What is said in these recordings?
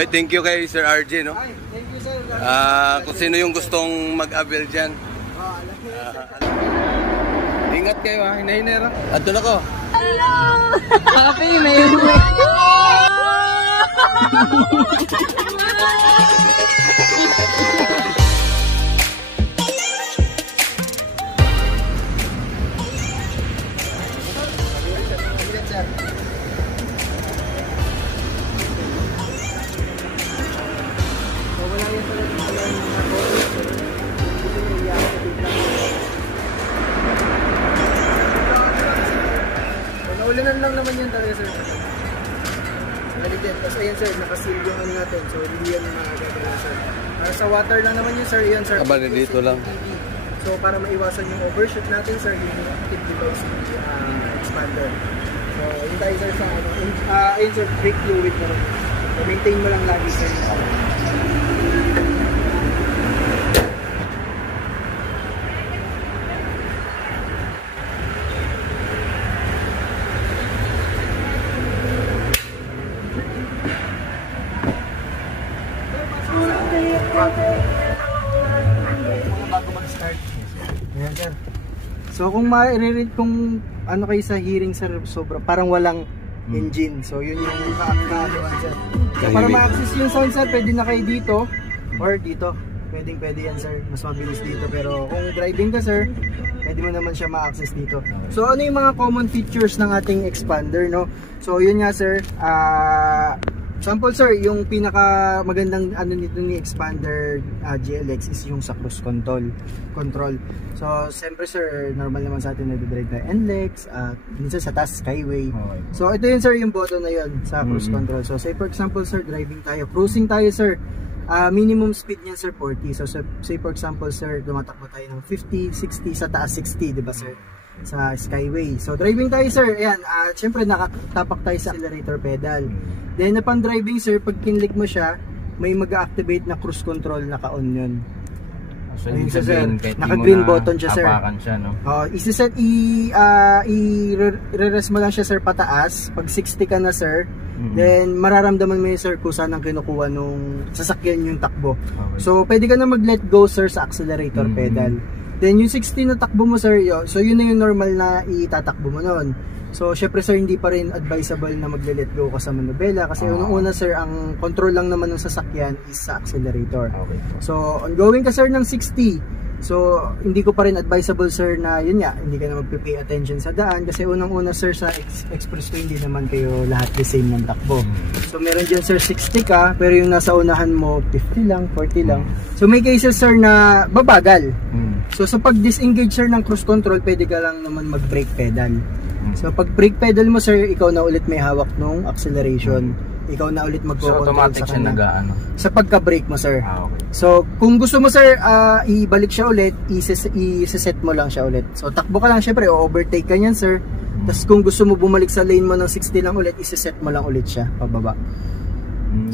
Ay, thank you kay Sir RJ, no? Ay, thank you sir. Kung sino yung gustong mag-avail dyan. Ingat kayo ha, hinahinera. Ato na ko. Hello! Happy May Naulanan lang naman yan talaga sir. Galit. Tapos ayan sir, nakasil yung ano natin. So hindi yan makagagalaw sir. Sa water lang naman yun sir. Yan sir. Abali dito lang. So para maiwasan yung overshoot natin sir, yung active device expander. So yun tayo sir sa ano. Ayun sir, brake fluid mo rin. So maintain mo lang lagi sir. Bago mag-start. Ayan sir. So kung kung ano kayo sa hearing sir, sobra parang walang engine. So yun yung kaakalawan sir. So para ma-access yung sound sir, pwede na kayo dito or dito. Pwede yan sir. Mas mabilis dito. Pero kung driving ka sir, pwede mo naman siya ma-access dito. So ano yung mga common features ng ating expander, no? So yun nga sir, sample sir, yung pinaka magandang ano nito ni expander GLX is yung sa cruise control. So siyempre sir, normal naman sa atin na drive tayo NLEX, minsan sa taas skyway. Okay. So ito yun sir, yung button na yun sa cruise control. So say for example sir, driving tayo, cruising tayo sir. Minimum speed niyan sir 40. So say for example sir, tumatakbo tayo ng 50, 60, sa taas 60, 'di ba sir? Sa skyway. So driving tayo sir, ayan, syempre nakatapak tayo sa accelerator pedal. Then upon driving sir, pag kinlik mo siya, may mag-activate na cruise control, naka-on yun. So ayun sir, naka-green button siya sir. Siya, no? Isa-set, i-re-rest mo lang siya sir pataas. Pag 60 ka na sir, then mararamdaman mo yun sir kung saan ang kinukuha nung sasakyan yung takbo. Okay. So pwede ka na mag-let go sir sa accelerator pedal. Then yung 60 na takbo mo sir, so yun na yung normal na itatakbo mo nun. So syempre sir, hindi pa rin advisable na magle-let go ka sa manubela kasi unang-una sir, ang control lang naman ng sasakyan is sa accelerator. Okay. So ongoing ka sir ng 60, so hindi ko pa rin advisable sir na yun nga, hindi ka na magpe-pay attention sa daan kasi unang-una sir sa expressway hindi naman kayo lahat the same ng takbo. So meron dyan sir 60 ka, pero yung nasa unahan mo 50 lang, 40 lang. So may cases sir na babagal. So sa pag-disengage sir ng cruise control, pwede ka lang naman mag-brake pedal. So pag brake pedal mo sir, ikaw na ulit may hawak nung acceleration. Ikaw na ulit magko-control so automatic sa siya nag-aano sa pagka-brake mo sir. Okay. So kung gusto mo sir, ibalik siya ulit, i-set mo lang siya ulit. So takbo ka lang syempre, o-overtake ka niyan sir. Tapos kung gusto mo bumalik sa lane mo ng 60 lang ulit, i-set mo lang ulit siya pababa.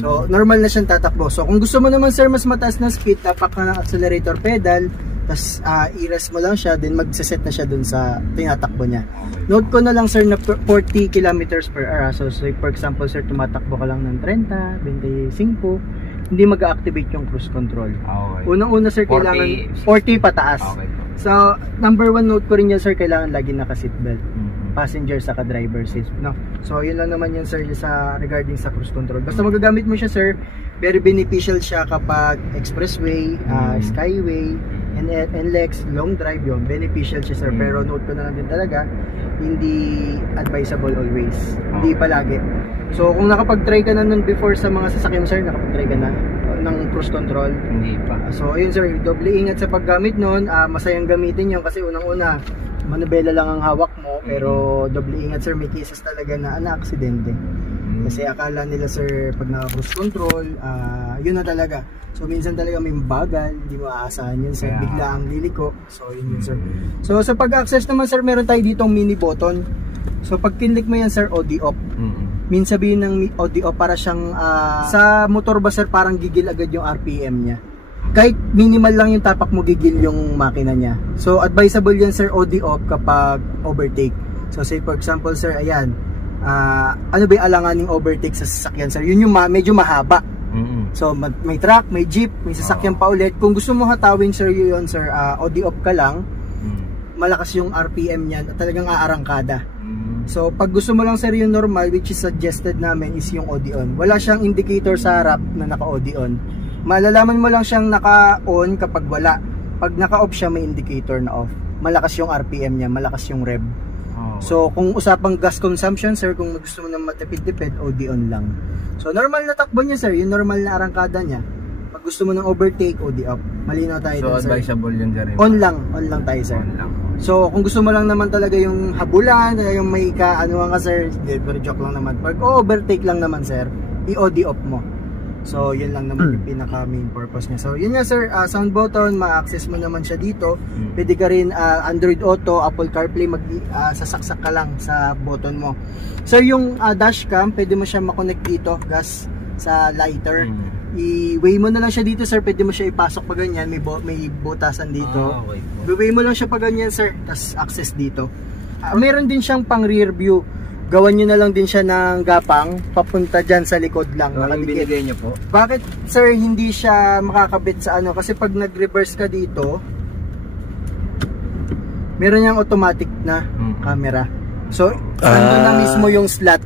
So normal na siyang tatakbo. So kung gusto mo naman sir mas mataas na speed, tapak ka ng accelerator pedal, tapos i-rest mo lang siya, then magse-set na siya dun sa tinatakbo niya. Note ko na lang sir na 40 kilometers per hour. So for example sir, tumatakbo ka lang ng 30, 25, hindi mag-activate yung cruise control. Okay. Unang-una sir, 40, kailangan 40 pataas. Okay. So number 1 note ko rin yan sir, kailangan lagi naka-seatbelt. Passenger sa driver seat, no? So yun lang naman yun sir sa regarding sa cruise control. Basta magagamit mo siya sir, very beneficial siya kapag expressway, skyway, NLEX, long drive, yun beneficial siya sir. Pero note ko na lang din talaga, hindi advisable always, hindi palagi. So kung nakapag-try ka na nun before sa mga sasakyan sir, nakapag-try ka na ng cruise control? Hindi pa. So ayun sir, doble ingat sa paggamit nun. Masayang gamitin yun kasi unang-una manubela lang ang hawak mo, pero doble ingat sir, may cases talaga na aksidente. Kasi akala nila sir pag naka-cruise control, yun na talaga. So minsan talaga may bagal, hindi mo aasahan yun sir, bigla ang liliko. So yun sir. So sa pag-access naman sir, meron tayo ditong mini button. So pag kinlik mo yan sir, OD off. Minsan sabihin ng OD off, para siyang sa motor ba sir, parang gigil agad yung RPM niya. Kahit minimal lang yung tapak mo, gigil yung makina niya. So advisable yan sir, OD off kapag overtake. So say for example sir, ayan, ano ba yung alanganing overtake sa sasakyan sir? Yun yung medyo mahaba. So may truck, may jeep, may sasakyan pa ulit. Kung gusto mo hatawin sir yun sir, OD-off ka lang. Malakas yung RPM niyan at talagang aarangkada. So pag gusto mo lang sir yung normal, which is suggested namin, is yung OD-on. Wala siyang indicator sa harap na naka-OD-on. Malalaman mo lang siyang naka-on kapag wala. Pag naka-off siya, may indicator na off. Malakas yung RPM niya, malakas yung rev. So kung usapang gas consumption sir, kung gusto mo nang matipid-tipid, OD-on lang. So normal na takbo niya sir, yung normal na arangkada niya. Pag gusto mo ng overtake, OD-off. Malinaw tayo so dun, sir. advisable yun dyan. On lang tayo sir. On lang. So kung gusto mo lang naman talaga yung habulan, yung may ka-anuhan ka sir, pero joke lang naman. Pag overtake lang naman sir, i-OD-off mo. So yun lang naman yung pinaka main purpose niya. So yun nga sir, sound button, ma-access mo naman siya dito. Pwede ka rin Android Auto, Apple CarPlay, sasaksak ka lang sa button mo. Sir, yung dashcam, pwede mo siya ma-connect dito, gas sa lighter. I-weigh mo na lang siya dito sir, pwede mo siya ipasok pa ganyan, may butasan dito. I-weigh mo lang siya pa ganyan sir, tas access dito. Meron din siyang pang rear view. Gawan nyo na lang din siya ng gapang papunta dyan sa likod lang. Yung binigay nyo po? Bakit sir hindi siya makakabit sa ano? Kasi pag nag-reverse ka dito, meron niyang automatic na camera. So, nandun na mismo yung slot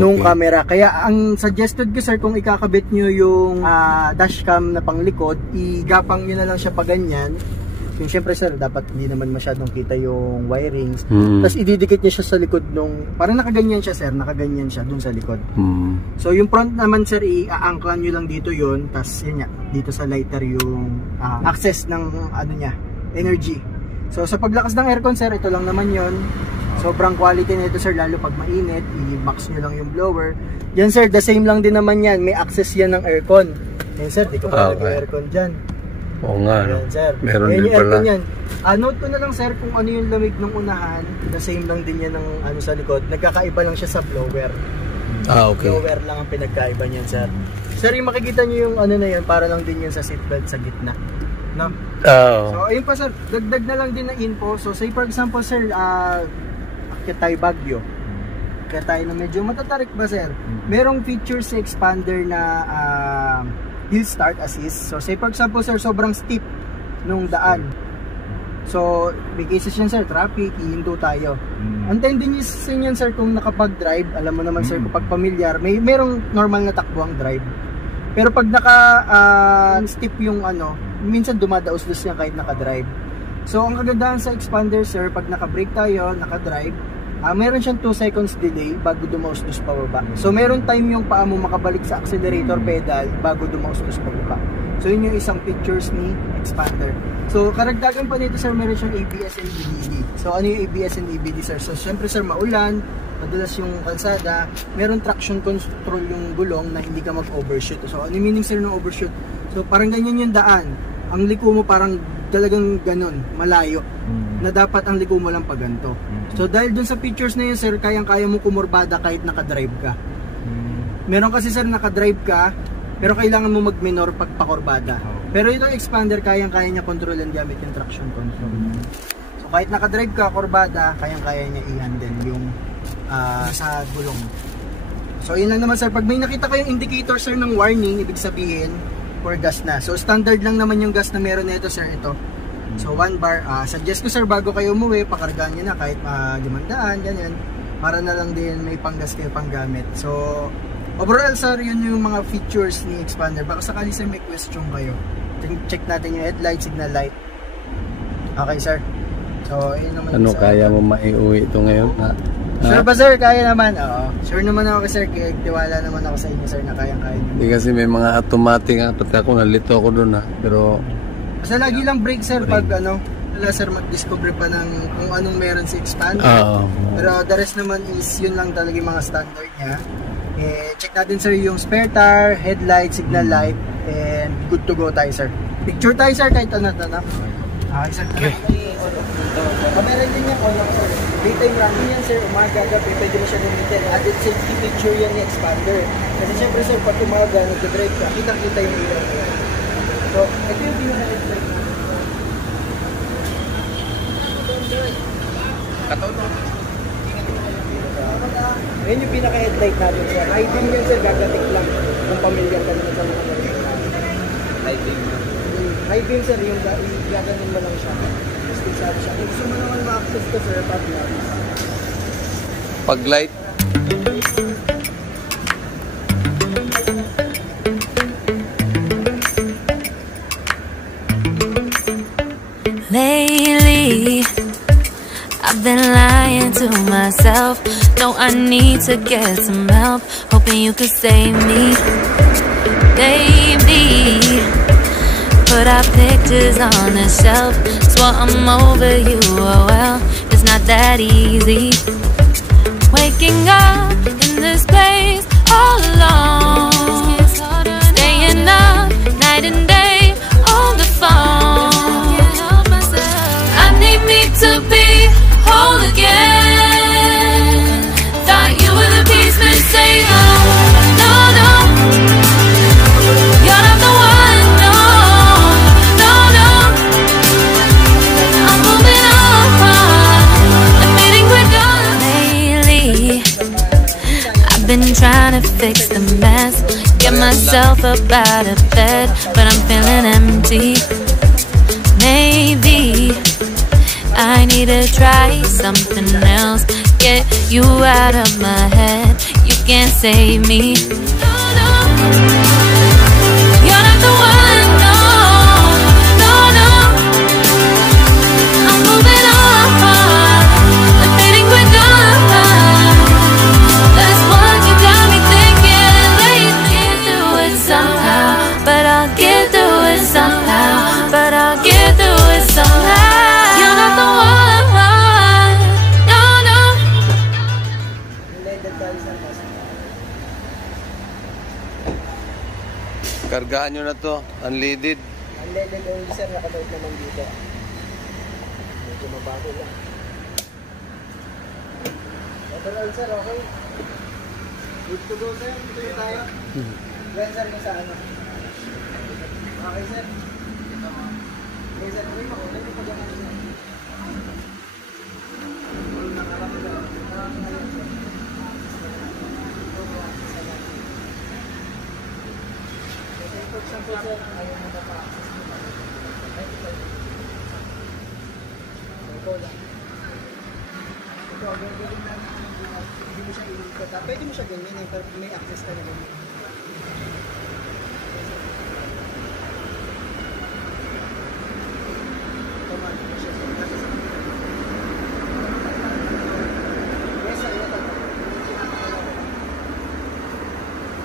nung camera. Kaya ang suggested ko sir, kung ikakabit nyo yung dashcam na panglikod, igapang nyo na lang siya pa ganyan. Yung syempre sir, dapat hindi naman masyadong kita yung wirings. Tapos ididikit niya siya sa likod nung, parang nakaganyan siya sir, nakaganyan siya dun sa likod. So yung front naman sir, i-aangklan nyo lang dito yun. Tapos yun nga, dito sa lighter yung access ng ano niya, energy. So sa paglakas ng aircon sir, ito lang naman yun. Sobrang quality nito sir, lalo pag mainit, i-max nyo lang yung blower. Yan sir, the same lang din naman yan, may access yan ng aircon. Yan sir, di ko pa aircon dyan. Oo nga, no? Sir. Meron din pala. Note ko na lang sir kung ano yung lamig ng unahan, the same lang din yan ng ano sa likod. Nagkakaiba lang siya sa blower. Okay. Blower lang ang pinagkaiba niyan sir. Sir, yung makikita niyo yung ano na yun, para lang din yun sa seatbelt sa gitna. No? So ayun pa sir, dagdag na lang din na info. So say for example sir, akit tayo Baguio. Kaya tayo na medyo matatarik ba sir? Merong feature sa expander na hill start assist. So say for example sir, sobrang steep nung daan. So may cases yan sir, traffic, ihindo tayo. Ang tendency yan sir, kung nakapag-drive, alam mo naman sir, kapag pamilyar, merong normal na takbo ang drive. Pero pag steep yung ano, minsan dumadaos-dos yan kahit naka-drive. So ang kagandahan sa expander sir, pag naka-brake tayo, naka-drive, meron siyang 2 seconds delay bago dumaustos pababa. So meron time yung paa mo makabalik sa accelerator pedal bago dumaustos pababa. So yun yung isang features ni expander. So karagdagan pa nito sir, meron siyang ABS and EBD. So ano yung ABS and EBD sir? So syempre sir, maulan, madalas yung kalsada, meron traction control yung gulong na hindi ka mag-overshoot. So ano yung meaning sir ng overshoot? So parang ganyan yung daan. Ang liko mo parang talagang ganon, malayo. Na dapat ang liko mo lang pag ganito. So dahil dun sa features na yun sir, kayang-kaya mo kumurbada kahit nakadrive ka. Meron kasi sir, nakadrive ka, pero kailangan mo mag-minor pag pakurbada. Pero itong expander, kayang-kaya niya kontrolan gamit yung traction control. So kahit nakadrive ka, kurbada, kayang-kaya niya i-handle yung sa gulong. So yun lang naman sir, pag may nakita kayong indicator sir ng warning, ibig sabihin for gas na. So standard lang naman yung gas na meron nito sir, ito. So 1 bar, suggest ko sir, bago kayo umuwi, pakargaan nyo na kahit 500, ganyan, para na lang din may panggas kayo panggamit. So overall sir, yun yung mga features ni expander. Baka sakali sir may question kayo, check natin yung headlight, signal light. Okay sir, so yun naman. Ano, kaya mo maiuwi ito ngayon? Sure ba sir? Kaya naman. Oo. Sure naman ako sir, kaya tiwala naman ako sa inyo sir na kayang-kaya nyo. Hindi kasi may mga automatic nga, pati ako nalito ako doon pero basta lagi lang brake sir pag ano, wala sir mag-discover pa ng kung anong meron si expander. Pero the rest naman is yun lang talaga yung mga standard niya. Check natin sir yung spare tire, headlight, signal light, and good to go tayo sir. Picture tayo sir kahit ano-ano. Okay sir. Kamera din yan, all lang sir. Daytime running yan sir, umaga, gabi, pwede mo siya gamitin. Added safety picture yan ni expander. Kasi syempre sir, pag umaga, nag-drive ka, kitang-kita yung ilaw mo. So, ito yung pinaka-headlight natin. Katulong. Ayan yung pinaka-headlight natin sir. High beam yan sir, gagatik lang. Kung pamilyar ka naman sa mga high beam. High beam sir, yung gaganon mo lang siya. Tapos sabi siya, kung gusto mo naman ma-access ko sir, pag Pag-light. Lately, I've been lying to myself. No, I need to get some help. Hoping you could save me, baby. Put our pictures on the shelf. Swore I'm over you, oh well, it's not that easy. Waking up in this place all alone, staying up night and day on the phone. I need me to be whole again. Thought you were the piece missing. No, no, you're not the one. No, no, no. I'm moving on, admitting we're done. Lately, I've been trying to fix the mess, get myself up out of bed, but I'm feeling empty. Maybe I need to try something else. Get you out of my head. You can't save me. No, no. You're not the one. No, no, no. I'm moving on, admitting we're done. That's what you got me thinking lately. Do it somehow, but I'll get through it somehow. But I'll get through it somehow. You're not the one. No, no. Kargahan nyo na to. Unleaded. Unleaded only sir, nakaload naman dito. Medyo mabago lang. Overall sir, okay. Good to go sir, tuloy tayo. Well sir, yung sa ano. Okay sir. Okay sir, okay makulay yung pag-aano sir. Pwede mo siya ganyan eh, pero may access ka na ganyan. Automatic na siya. Yes sir, ito.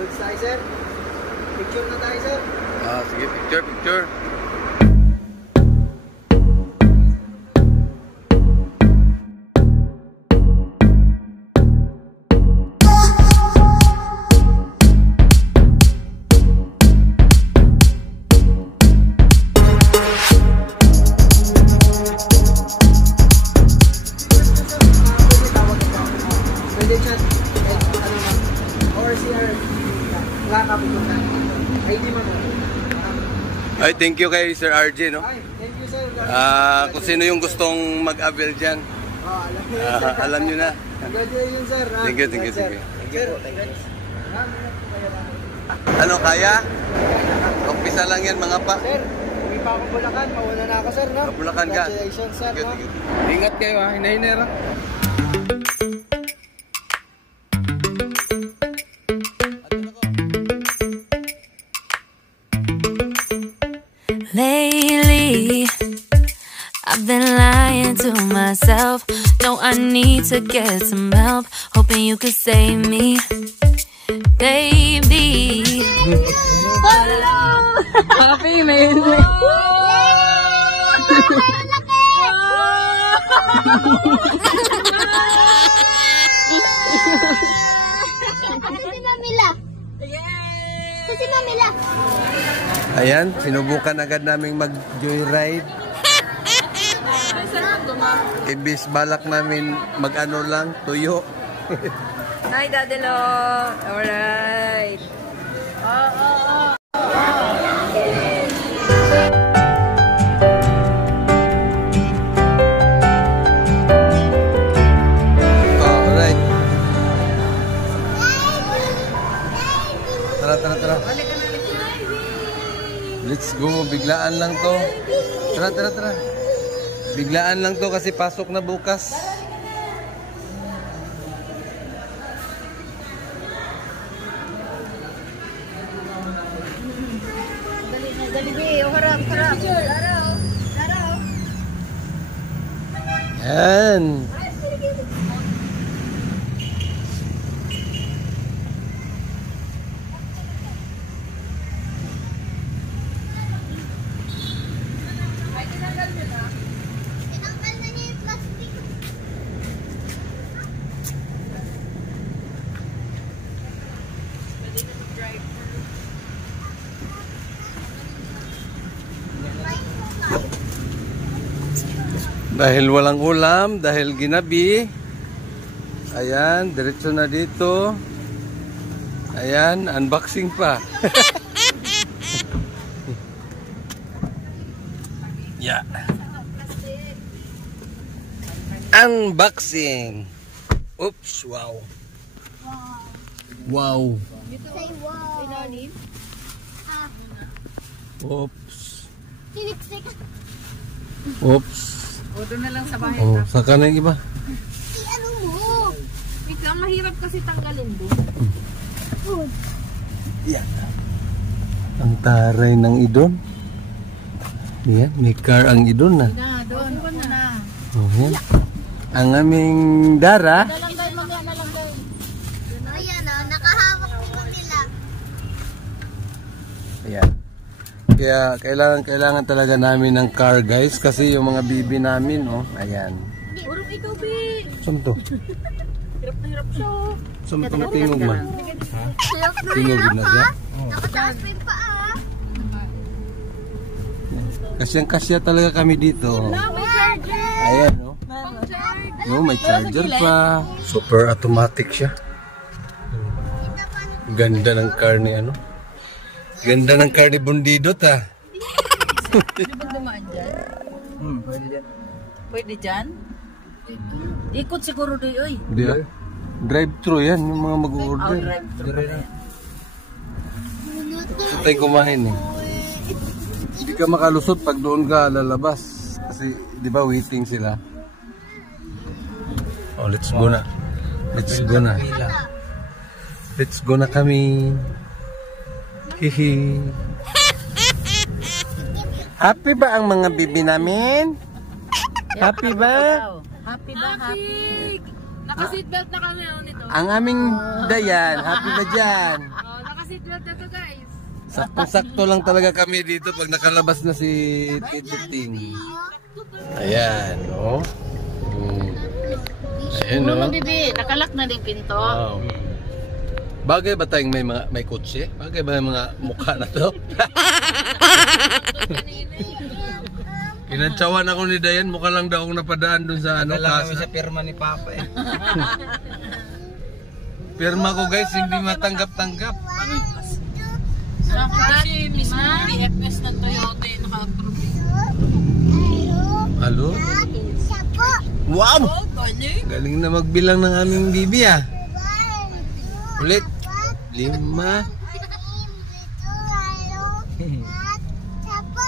Good size sir. Picture na tayo sir. Sige, picture. Pwede siya, or CR, kakapit ko na. ID mo na. Ay, thank you kay Sir RJ, no? Ay, thank you sir. Kung sino yung gustong mag-avail dyan, Alam niyo alam nyo na. sir. Congratulations sir. Thank you. Thank you po. Ano, kaya? Umpisa lang yan, mga pa. Sir, uwi pa akong Bulacan. Mauna na ako sir, no? Bulacan ka. Congratulations sir, no? Ingat kayo, ha? Hinahinera. Lately, I've been lying to myself. No, I need to get some help. Hoping you could save me, baby. Hello! Happy amazing! Si Mamila. Si Mamila. Ayan, sinubukan agad naming mag-joyride. Ibis balak namin mag-ano lang, tuyo. Hi, Daddy Lo! Alright! Alright. Let's go. Biglaan lang to. Tara, tara, tara. Biglaan lang to kasi pasok na bukas. Dali, harap. Araw. Yan. Tinanggal na niya yung plastic. Dahil walang ulam, dahil ginabi. Ayan, diretso na dito. Ayan, unboxing pa. Yeah. Unboxing. Oops, wow. Wow. Say wow. Ah, Oops. siniksik. Oops. O, doon na lang sa bahay. Oh, saka na yung iba. Ano mo? Wait lang, mahirap kasi tanggalin doon. Yan. Ang taray ng idon. Yan, may car ang idon na. Doon na. Oh, yan. Ang aming Dara. Ayan o, nakahawak ko nila. Ayan. Kaya kailangan talaga namin ng car, guys, kasi yung mga bibi namin, oh, ayan. Urong ikaw, Bi. Saan to? Hirap na hirap siya. Saan to matingog man? Tingog na siya? Nakataas pa yung paa. Kasyang kasya talaga kami dito. Oh. May charger. Ayan, oh. No, may charger pa. Super automatic siya. Ganda ng car ni ano. Ganda ng car ni Bundidot, ah. Di ba dumaan dyan? Pwede dyan? Ikot siguro doon, oy. Di ah. Drive-thru yan, yung mga mag-order. Ito tayo kumain eh. Hindi ka makalusot pag doon ka lalabas. Kasi, di ba, waiting sila. Oh, let's go na. Let's go na. Let's go na kami. Hihi. Happy ba ang mga bibi namin? Happy ba? Happy ba? Happy. Naka-seatbelt na kami nito. Ang aming Dayan, happy ba dyan? Oh, naka-seatbelt na to, guys. Sakto-sakto lang talaga kami dito pag nakalabas na si Tito Ting. Ayan, oh. Ayan, oh. Bibi, nakalak na din pinto. Wow. Bagay ba tayong may kotse? Bagay ba yung mga mukha na to? Kinantsawan ako ni Dayan, mukha lang daw akong napadaan dun sa ano, Kami sa pirma ni Papa eh. Pirma ko, guys, hindi matanggap-tanggap. Kasi mismo BFS ng Toyota naka-approve. Halo? Sapo. Wow! Galing na magbilang ng aming bibi, ah. Ulit. 5. Sapo.